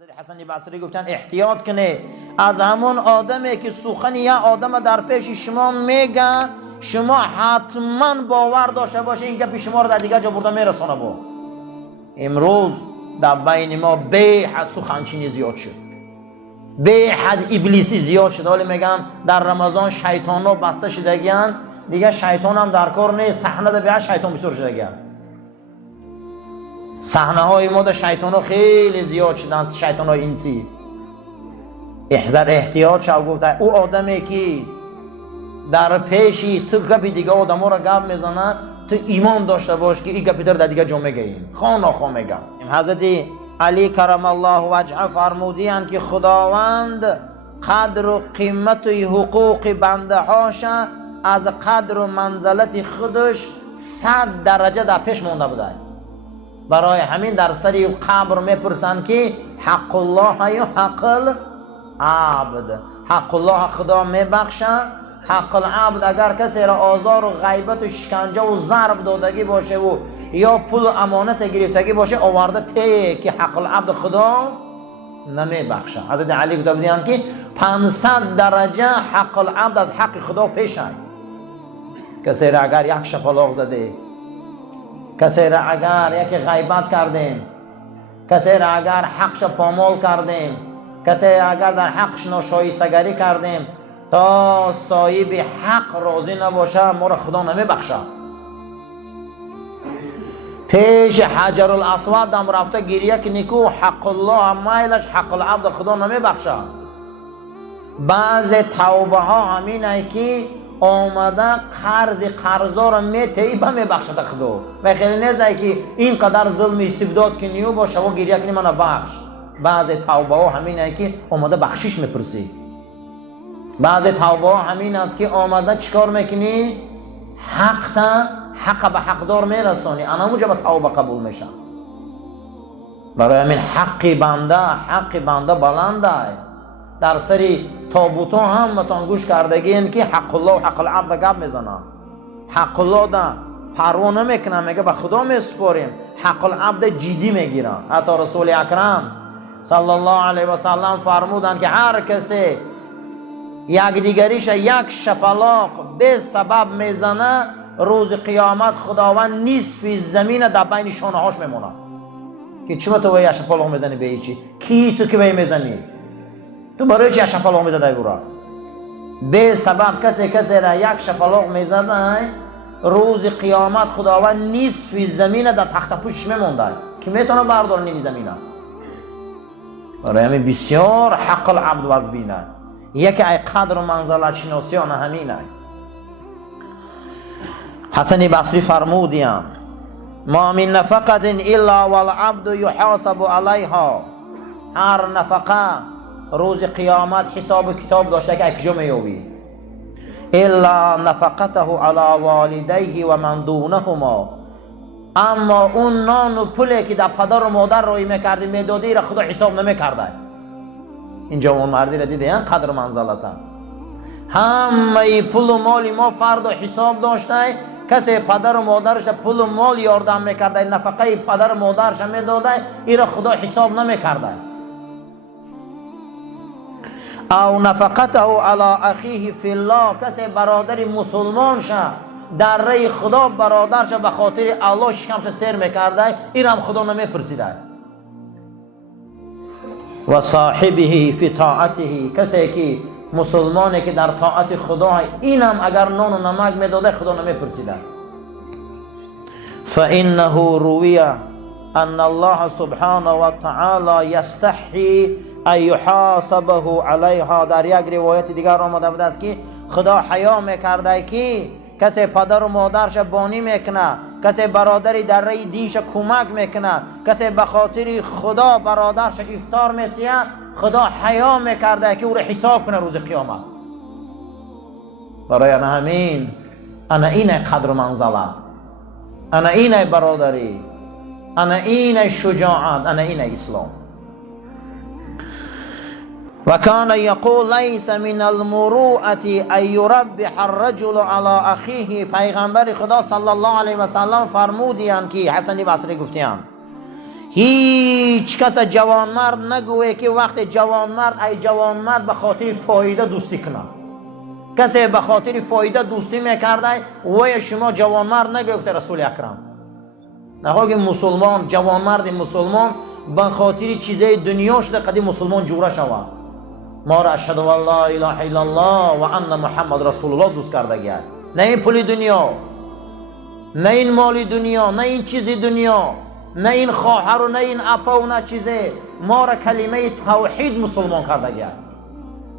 حضرت حسن بصری گفتن احتیاط کنه از همون آدمی که سخن یه آدم در پیش شما میگه، شما حتما باور داشته باشه این گپ شما رو در دیگه جا برده میرسونه. با امروز در بین ما به حد سخنچینی زیاد شد، به حد ابلیسی زیاد شد. ولی میگم در رمضان شیطان ها بسته شدگیان، دیگه شیطان هم در کار نیست، صحنه ده به شیطان بسور شدگیان. صحنه های ما در شیطان ها خیلی زیاد شدن، شیطان های انسی. احتیاط شو. گفته او آدمی که در پیشی تو گپی دیگه آدم ها را گپ میزنه، تو ایمان داشته باش که این گپی در دیگه جا میگیم، خواه نخواه میگم. حضرت علی کرم الله وجهه فرمودین که خداوند قدر و قیمت و حقوق بنده هاش از قدر و منزلت خودش 100 درجه در پیش مونده بوده. برای همین در سری قبر میپرسن که حق الله یا حق العبد. حق الله خدا میبخشه، حق العبد اگر کسی را آزار و غیبت و شکنجه و ضرب دادگی باشه و یا پول امانت گرفتگی باشه آورده ته که حق العبد خدا نمیبخشه. حضرت علی گفته بودن که 500 درجه حق العبد از حق خدا پیشه. کسی را اگر یک شپلاق زده، کسی را اگر یک غیبت کردیم، کسی را اگر حقش پامال کردیم، کسی اگر در حقش ناشایستگی کردیم، تا صاحب حق راضی نباشه ما را خدا نمیبخشه. پیش حجر الاسود هم رفته گریه که نیکو حق الله میلش حق العبد خدا نمیبخشه. بعض توبه ها همینه که آمده قرضا را میتیبه میبخشد خدا. و خیلی نیزه که اینقدر ظلم استبداد که نیو باشه و گریه کنی منو بخش. بعض توبه ها همینه که آمده بخشش میپرسی. بعض توبه ها همین است که آمده چیکار میکنی؟ حق به حقدار میرسانی، انا اونجا به توبه قبول میشه. برای همین حق بنده بلنده. در سری تابوت ها هم متان گوش کردگی این که حق الله و حق العبد گپ میزنه. حق الله ده پروا نمیکنه، میگه به خدا میسپاریم. حق العبد جدی میگیرن. حتی رسول اکرم صلی الله علیه و سلم فرمودن که هر کسی یک دیگریش یک شپلاق به سبب میزنه، روز قیامت خداوند نصف زمین در بین شانه هاش میمونه. که چرا تو یک شپلاق میزنی به چی؟ کی تو که به میزنی؟ تو برای چی شپلاق میزدی برا؟ به سبب کسی را یک شپلاق میزنه، روز قیامت خداوند نصف زمین در تخت پوشش میمونده که میتونه بردار نمی زمینه. برای همین بسیار حق العبد وزبینه. یکی ای قدر و منزلت شناسیان همینه. حسن بصری فرمودیم ما من نفقت الا والعبد یحاسب علیها. هر نفقه روز قیامت حساب کتاب داشته که اکجا میوی. الا نفقته علی والدیه و من دونهما. اما اون نان و پولی که در پدر و مادر روی میکردی میدادی را خدا حساب نمیکرده. اینجا اون مردی را دیده قدر منزلتا. همه پول و مالی ما فرد و حساب داشته. کسی پدر و مادرش پول و مال یاردم میکرده، نفقه پدر و مادرش میداده، این را خدا حساب نمیکرده. او نفقته علی اخیه فی الله. کسی برادر مسلمان شه در راه خدا برادرش به خاطر الله شکمش سیر میکرده، این هم خدا نمیپرسیده. و صاحبه فی طاعته. کسی که مسلمانی که در طاعت خدا این هم اگر نان و نمک میداده خدا نمیپرسیده. فانه رویه ان الله سبحانه و تعالی یستحی ان یحاسبه علیها. در یک روایت دیگر آمده بود است که خدا حیا میکرده که کسی پدر و مادرش بانی میکنه، کسی برادری در راه دینش کمک میکنه، کسی به خاطر خدا برادرش افطار میتیه، خدا حیا میکرده که او را حساب کنه روز قیامت. برای همین انا اینه قدر منزله، انا اینه برادری، انا اینه شجاعت، انا اینه اسلام. و کان یقول لیس من المروءة ان یربح الرجل علی اخیه. پیغمبر خدا صلی الله علیه و سلم فرمودند که حسن بصری گفتند هیچ کس جوانمرد نگوه که وقت جوانمرد ای جوانمرد به خاطر فایده دوستی کنه. کسی به خاطر فایده دوستی میکرده و شما جوانمرد نگفته رسول اکرم. نخواهی مسلمان جوانمرد مسلمان به خاطر چیزای دنیا شده قدیم مسلمان جوره شود. ما را اشهد ان لا اله الا الله و ان محمد رسول الله دوست کرده گیاد. نه این پول دنیا، نه این مال دنیا، نه این چیز دنیا، نه این خواهر و نه این اپا و نه چیزه. ما را کلمه توحید مسلمان کرده گیاد.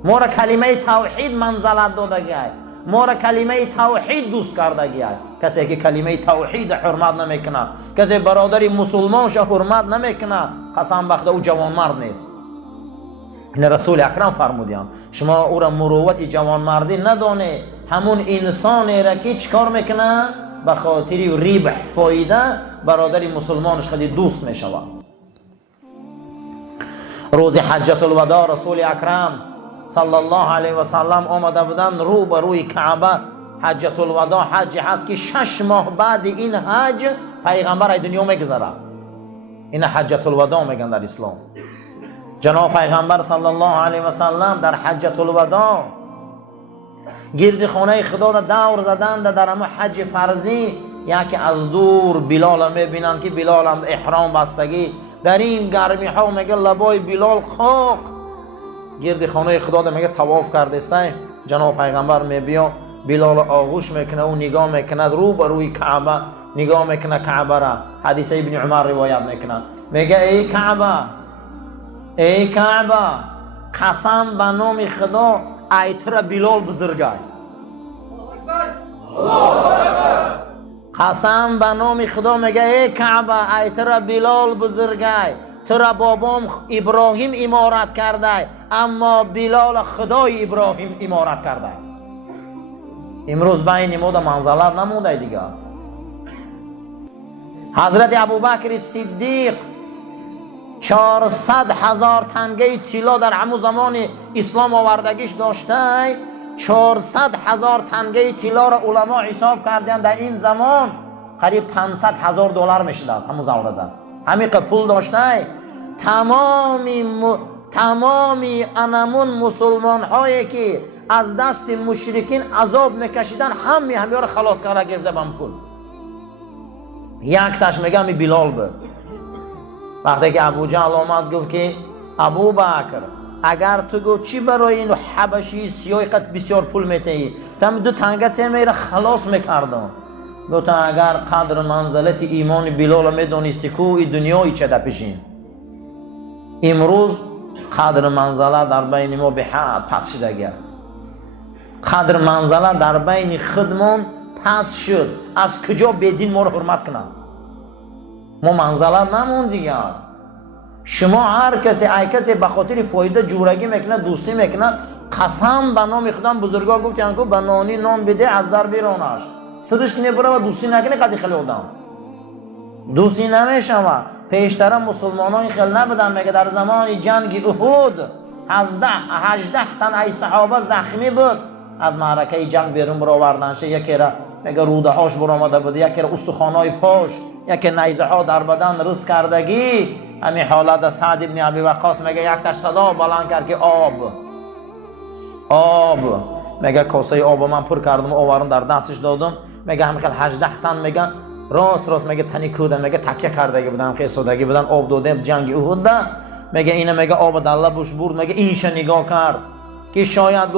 ما را کلمه توحید منزلت داده گیاد. ما را کلمه توحید دوست کرده گیاد. کسی که کلمه توحید حرمت نمیکنه، کسی برادری مسلمانش حرمت نمیکنه، قسم بخدا او جوانمرد نیست. این رسول اکرم فرمودیم شما او را مروت جوانمردی ندانه، همون انسانی را که چیکار میکنه به خاطر ریبح فایده برادری مسلمانش خیلی دوست میشود. روز حجت الوداع رسول اکرم صلی الله علیه و سلم آمده بودن رو به روی کعبه. حجت الوداع حج هست که 6 ماه بعد این حج پیغمبر ای دنیا میگذره. این حجت الوداع میگن در اسلام. جناب پیغمبر صلی الله علیه و سلم در حجت الوداع گرد خانه خدا را دور زدند. در همه حج فرضی یکی از دور بلال میبینن که بلال هم احرام بستگی در این گرمی ها، میگه لبای بلال خاک. گرد خانه خدا را میگه طواف کرده است. جناب پیغمبر میبیا بلال آغوش میکنه و نگاه میکنه رو به روی کعبه، نگاه میکنه کعبه را. حدیث ابن عمر روایت میکنه، میگه ای کعبه، ای کعبه، قسم به نام خدا ایتر بلال بزرگای. قسم به نام خدا میگه ای کعبه ایتر بلال بزرگای. ترا بابام ابراهیم امارت کرده اما بلال خدای ابراهیم امارت کرده. امروز بین ما منزلت نموده دیگه. حضرت ابوبکر صدیق 400,000 تنگه طلا در همون زمان اسلام آوردگیش داشته. 400,000 تنگه طلا را علما حساب کردن در این زمان قریب 500,000 دلار میشده است. همون زمان همین پول داشته. تمامی انمون مسلمان هایی که از دست مشرکین عذاب میکشیدن همه را خلاص کرده گرفته بم پول. یک تاش میگم بلال بود. وقتی که ابو جهل آمد گفت که ابو بکر اگر تو گفت چی برای این حبشی سیاه قد بسیار پول میتهی، تم دو تنگت میره خلاص میکردن. گفت اگر قدر منزلت ایمان بلال میدونستی که این دنیای چه پیشین، امروز قدر منزله در بین ما به حد پس شده گرد. قدر منزله در بین خودمون پس شد. از کجا بدین ما رو حرمت کنن؟ ما منزله نمون دیگه. شما هر کسی ای کسی به خاطر فایده جورگی میکنه، دوستی میکنه، قسم به نام خودم بزرگا گفتن که به نانی نام بده از در بیرونش سرش کنه بره و دوستی نکنه. قدی خیلی آدم دوستی نمیشوه. پیشتر مسلمان های خیلی نبودن. میگه در زمان جنگ احد 18 تن ای صحابه زخمی بود. از معرکه جنگ بیرون برآوردنش. یکی را میگه روده هاش برآمده بود، یکی را استخوانای پاش، یکی نیزه ها در بدن رس کردگی. همین حالت سعد ابن ابی وقاص میگه یک تاش صدا بلند کرد که آب. میگه کاسه آب من پر کردم آوردم در دستش دادم. میگه همین خیلی 18 تن میگه راست میگه تنی کودن، میگه تکیه کردگی بودن، خیلی سودگی بودن. آب دادم جنگ احد ده. میگه اینه میگه آب در لبش برد. میگه اینش نگاه کرد که شاید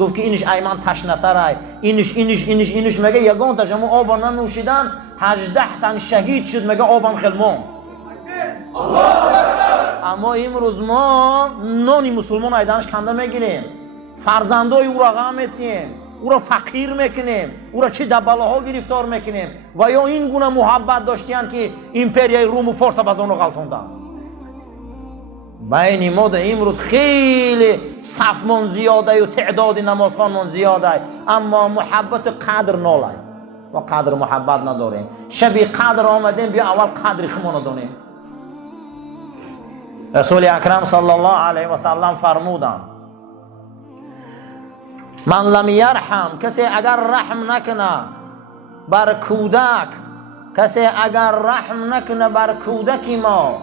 گفت که اینش ایمان تشنه‌تره، اینش میگه یگان تاش همون آب ننوشیدن 18 تن شهید شد. میگه آبم خیلی مون. اما امروز ما نانی مسلمان ایدانش کنده میگیریم، فرزندای او را غم میتیم، او را فقیر میکنیم، او را چه دبلاها گرفتار میکنیم. و یا این گونه محبت داشتین که امپریای روم و فارس باز اون رو غلطوندن. بین ما ده امروز خیلی صفمون زیاده و تعداد نمازخوانمون زیاده، اما محبت قدر ناله و قدر محبت نداریم. شبی قدر آمدیم بیا اول قدر خمون دانیم. رسول اکرم صلی الله علیه و سلم فرمودن من لم یرحم، کسی اگر رحم نکنه بر کودک، کسی اگر رحم نکنه بر کودک ما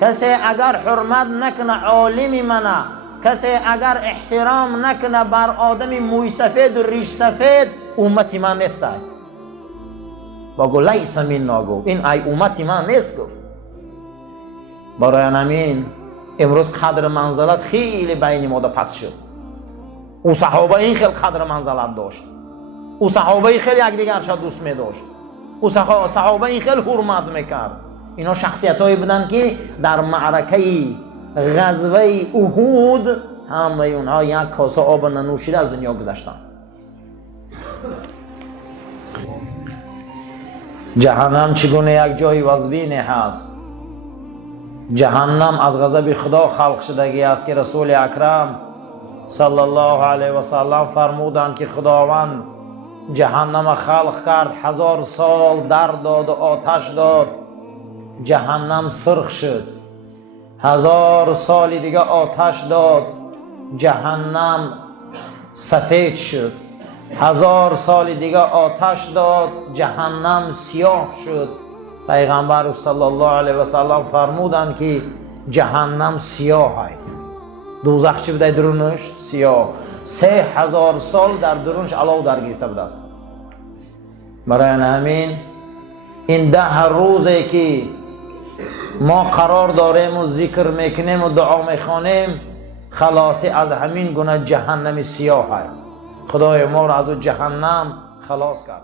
کسی اگر حرمت نکنه عالم منه، کسی اگر احترام نکنه بر آدم موی سفید و ریش سفید، امتی من نیست. با گو لیس منا، گو این ای امتی من نیست. گفت برای همین امروز قدر منزلت خیلی بین ما پس شد. او صحابه این خیلی قدر منزلت داشت، او صحابه خیلی یکدیگر را دوست می داشت، او صحابه این خیلی حرمت میکرد. اینا شخصیت هایی بودن که در معرکه غزوه احد همه اونها یک کاسه آب ننوشیده از دنیا گذشتن. جهنم چگونه یک جای وزبینی هست. جهنم از غضب خدا خلق شدگی است که رسول اکرم صلی الله علیه و سلم فرمودند که خداوند جهنم خلق کرد، 1000 سال درد داد و آتش داد، جهنم سرخ شد. 1000 سال دیگه آتش داد، جهنم سفید شد. 1000 سال دیگه آتش داد، جهنم سیاه شد. پیغمبر صلی الله علیه و سلم فرمودند که جهنم سیاه است. دوزخ چی بوده درونش؟ سیاه. 3000 سال در درونش علاو در گرفته بوده است. برای همین این 10 روزی که ما قرار داریم و ذکر میکنیم و دعا میخوانیم، خلاصی از همین گونه جهنم سیاه است. خدای ما را از جهنم خلاص کرد.